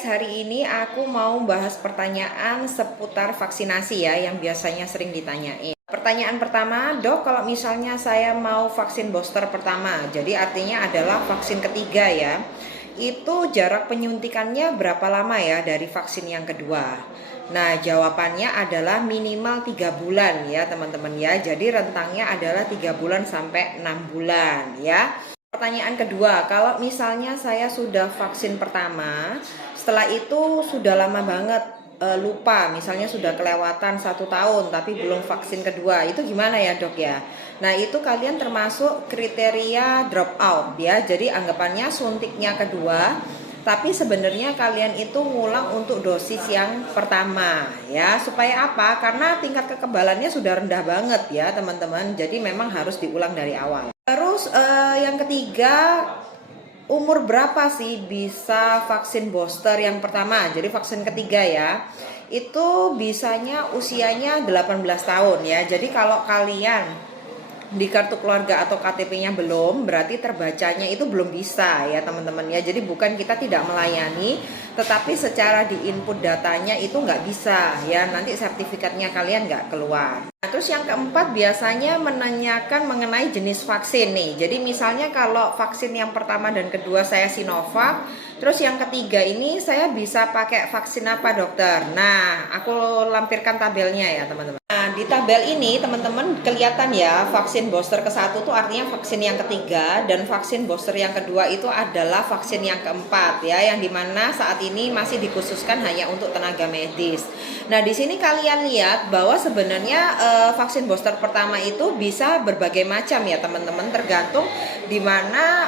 guys, hari ini aku mau bahas pertanyaan seputar vaksinasi ya, yang biasanya sering ditanyain. Pertanyaan pertama, dok, kalau misalnya saya mau vaksin booster pertama, jadi artinya adalah vaksin ketiga ya, itu jarak penyuntikannya berapa lama ya dari vaksin yang kedua? Nah, jawabannya adalah minimal 3 bulan ya teman-teman ya, jadi rentangnya adalah 3 bulan sampai 6 bulan ya. Pertanyaan kedua, kalau misalnya saya sudah vaksin pertama, setelah itu sudah lama banget lupa, misalnya sudah kelewatan 1 tahun tapi belum vaksin kedua, itu gimana ya dok ya? Nah itu kalian termasuk kriteria drop out ya, jadi anggapannya suntiknya kedua, tapi sebenarnya kalian itu ngulang untuk dosis yang pertama ya. Supaya apa? Karena tingkat kekebalannya sudah rendah banget ya teman-teman, jadi memang harus diulang dari awal. Terus yang ketiga, umur berapa sih bisa vaksin booster yang pertama? Jadi vaksin ketiga ya. Itu bisanya usianya 18 tahun ya. Jadi kalau kalian di kartu keluarga atau KTP-nya belum, berarti terbacanya itu belum bisa ya teman-teman ya. Jadi bukan kita tidak melayani, tetapi secara di input datanya itu nggak bisa ya, nanti sertifikatnya kalian nggak keluar. Nah, terus yang keempat biasanya menanyakan mengenai jenis vaksin nih. Jadi misalnya kalau vaksin yang pertama dan kedua saya Sinovac, terus yang ketiga ini saya bisa pakai vaksin apa dokter? Nah, aku lampirkan tabelnya ya teman-teman. Nah, di tabel ini teman-teman kelihatan ya, vaksin booster ke-1 itu artinya vaksin yang ketiga, dan vaksin booster yang kedua itu adalah vaksin yang keempat ya, yang dimana saat ini masih dikhususkan hanya untuk tenaga medis. Nah, di sini kalian lihat bahwa sebenarnya vaksin booster pertama itu bisa berbagai macam ya teman-teman, tergantung di mana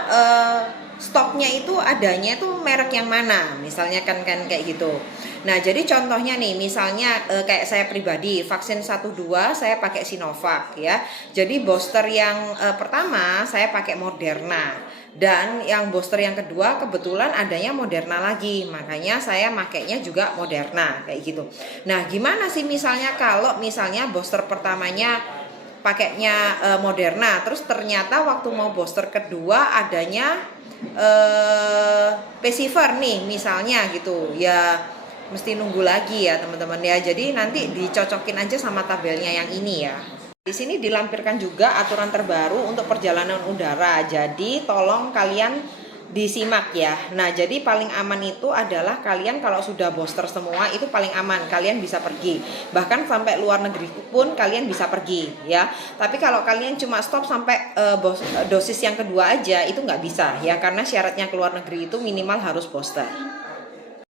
stoknya itu adanya itu merek yang mana, misalnya kan kayak gitu. Nah, jadi contohnya nih, misalnya kayak saya pribadi, vaksin 1-2 saya pakai Sinovac ya. Jadi booster yang pertama saya pakai Moderna, dan yang booster yang kedua kebetulan adanya Moderna lagi, makanya saya makainya juga Moderna kayak gitu. Nah, gimana sih misalnya kalau misalnya booster pertamanya pakainya Moderna, terus ternyata waktu mau booster kedua adanya Pfizer nih misalnya gitu ya, mesti nunggu lagi ya teman-teman ya. Jadi nanti dicocokin aja sama tabelnya yang ini ya. Di sini dilampirkan juga aturan terbaru untuk perjalanan udara. Jadi tolong kalian disimak ya. Nah, jadi paling aman itu adalah kalian kalau sudah booster semua itu paling aman, kalian bisa pergi. Bahkan sampai luar negeri pun kalian bisa pergi ya. Tapi kalau kalian cuma stop sampai dosis yang kedua aja itu nggak bisa ya, karena syaratnya keluar negeri itu minimal harus booster.